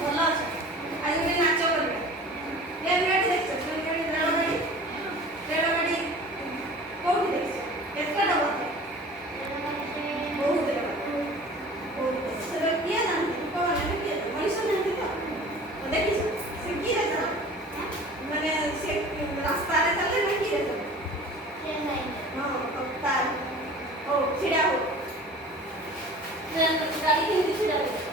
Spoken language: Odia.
ଭଲ ଅଛ ଆଜି ଗୋଟେ ନାଚ କରିବା ଟ୍ରେନ୍ ଗାଡ଼ି ଦେଖିଛ ଟ୍ରେନ୍ ଗାଡ଼ି ରେଳଗାଡ଼ି କୋଉଠି ଦେଖିଛ କେତେଟା ବସେ ବହୁତ ସେଟା କିଏ ଜାଣନ୍ତି ଲୋକମାନେ କିଏ ମଣିଷ ଜାଣନ୍ତି ତ ଦେଖିଛ ସେ କିଏ ଚାଲେ ମାନେ ସେ ରାସ୍ତାରେ ଚାଲେ ନା କିଏ ଚାଲେ ହଁ ତାର ହଉ ଛିଡ଼ା ହଉ ଗାଡ଼ି କେମିତି ଛିଡ଼ା ହୁଏ